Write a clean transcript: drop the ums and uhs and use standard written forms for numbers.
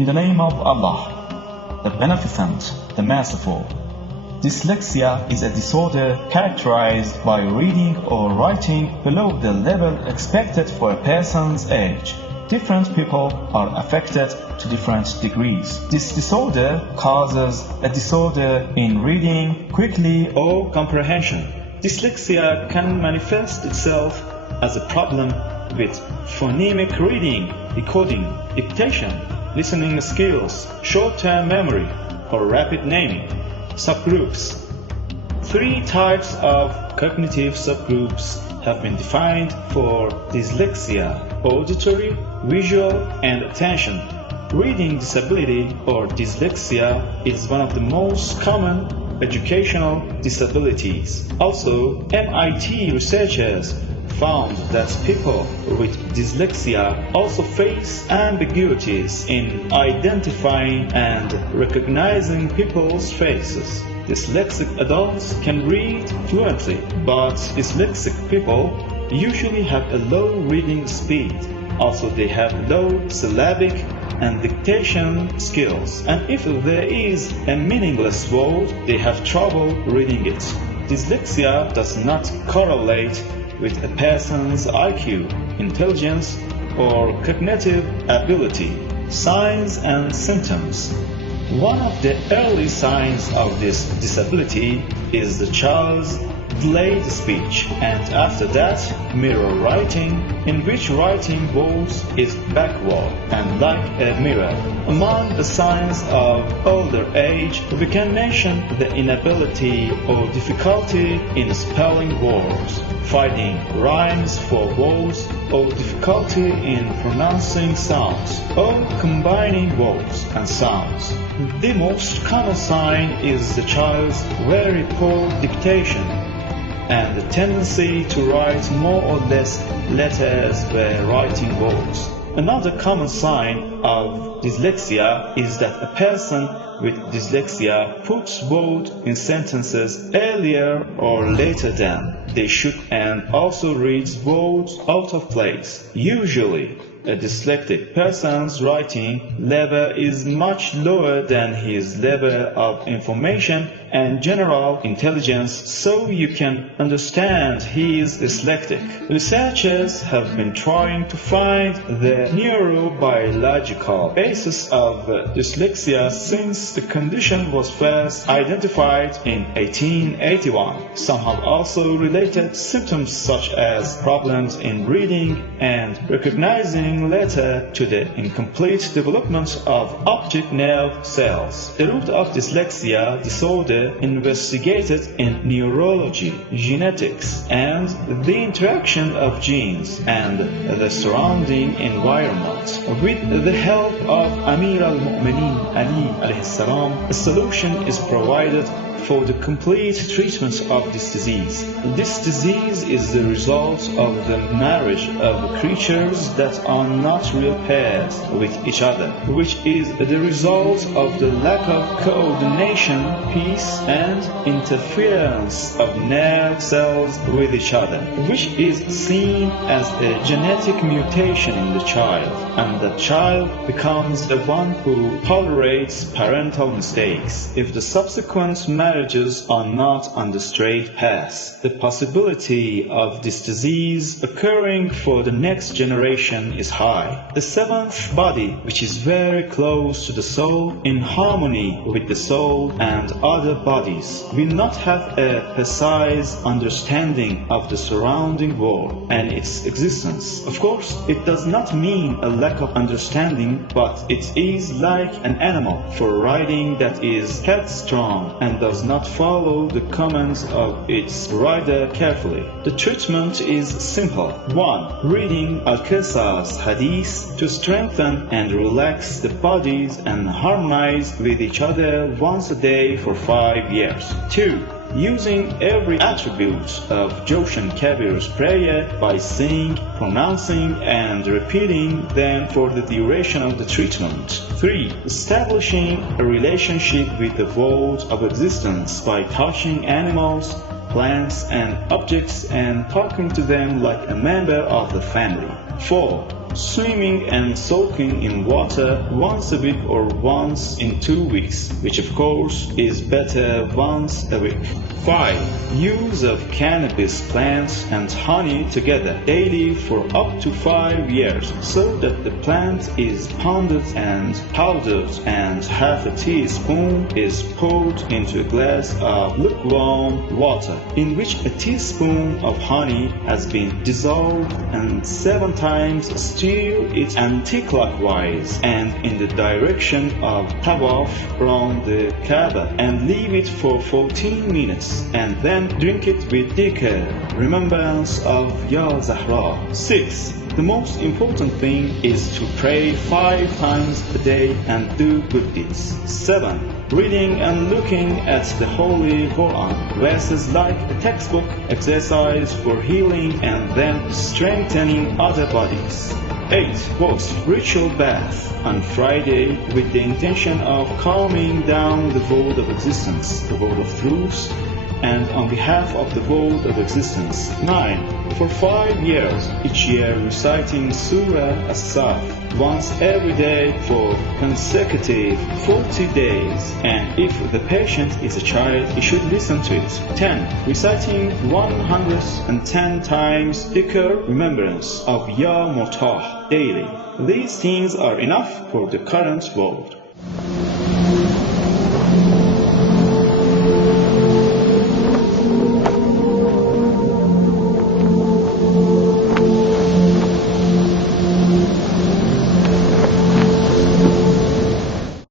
In the name of Allah, the Beneficent, the Merciful. Dyslexia is a disorder characterized by reading or writing below the level expected for a person's age. Different people are affected to different degrees. This disorder causes a disorder in reading quickly or comprehension. Dyslexia can manifest itself as a problem with phonemic reading, decoding, dictation, listening skills, short-term memory, or rapid naming. Subgroups. 3 types of cognitive subgroups have been defined for dyslexia: auditory, visual, and attention. Reading disability or dyslexia is one of the most common educational disabilities. Also, MIT researchers found that people with dyslexia also face ambiguities in identifying and recognizing people's faces. Dyslexic adults can read fluently, but dyslexic people usually have a low reading speed. Also, they have low syllabic and dictation skills, and if there is a meaningless word, they have trouble reading it. Dyslexia does not correlate with a person's IQ, intelligence, or cognitive ability. Signs and symptoms. One of the early signs of this disability is the child's delayed speech, and after that, mirror writing, in which writing words is backward and like a mirror. Among the signs of older age, we can mention the inability or difficulty in spelling words, finding rhymes for words, or difficulty in pronouncing sounds, or combining words and sounds. The most common sign is the child's very poor dictation and the tendency to write more or less letters when writing words. Another common sign of dyslexia is that a person with dyslexia puts words in sentences earlier or later than they should, and also reads words out of place. Usually, a dyslexic person's writing level is much lower than his level of information and general intelligence, so you can understand he is dyslexic. Researchers have been trying to find the neurobiological basis of dyslexia since the condition was first identified in 1881. Some have also related symptoms such as problems in reading and recognizing letter to the incomplete development of optic nerve cells. The root of dyslexia disorder investigated in neurology, genetics, and the interaction of genes and the surrounding environment. With the help of Amir al-Mu'minin Ali, السلام, a solution is provided for the complete treatment of this disease. This disease is the result of the marriage of creatures that are not real pairs with each other, which is the result of the lack of coordination, peace, and interference of nerve cells with each other, which is seen as a genetic mutation in the child, and the child becomes the one who tolerates parental mistakes if the subsequent marriages are not on the straight path. The possibility of this disease occurring for the next generation is high. The seventh body, which is very close to the soul, in harmony with the soul and other bodies, will not have a precise understanding of the surrounding world and its existence. Of course, it does not mean a lack of understanding, but it is like an animal for riding that is headstrong and does not follow the commands of its rider carefully. The treatment is simple. 1. Reading Al-Qisas Hadith to strengthen and relax the bodies and harmonize with each other once a day for 5 years. 2. Using every attribute of Joshan Kabir's prayer by saying, pronouncing, and repeating them for the duration of the treatment. 3. Establishing a relationship with the world of existence by touching animals, plants, and objects and talking to them like a member of the family. 4. swimming and soaking in water once a week or once in 2 weeks, which of course is better once a week. 5. Use of cannabis plants and honey together daily for up to 5 years, so that the plant is pounded and powdered and half a teaspoon is poured into a glass of lukewarm water, in which a teaspoon of honey has been dissolved, and 7 times stir it anti-clockwise and in the direction of tawaf from the Kaaba, and leave it for 14 minutes, and then drink it with dhikr, remembrance of Ya Zahra. 6. The most important thing is to pray 5 times a day and do good deeds. 7. Reading and looking at the Holy Quran, verses like a textbook exercise for healing and then strengthening other bodies. 8. Host ritual bath on Friday with the intention of calming down the world of existence, the world of truth, and on behalf of the world of existence. 9. For 5 years, each year reciting Surah As-Saf once every day for consecutive 40 days, and if the patient is a child, he should listen to it. 10. Reciting 110 times dhikr, remembrance of Ya Murtah daily. These things are enough for the current world.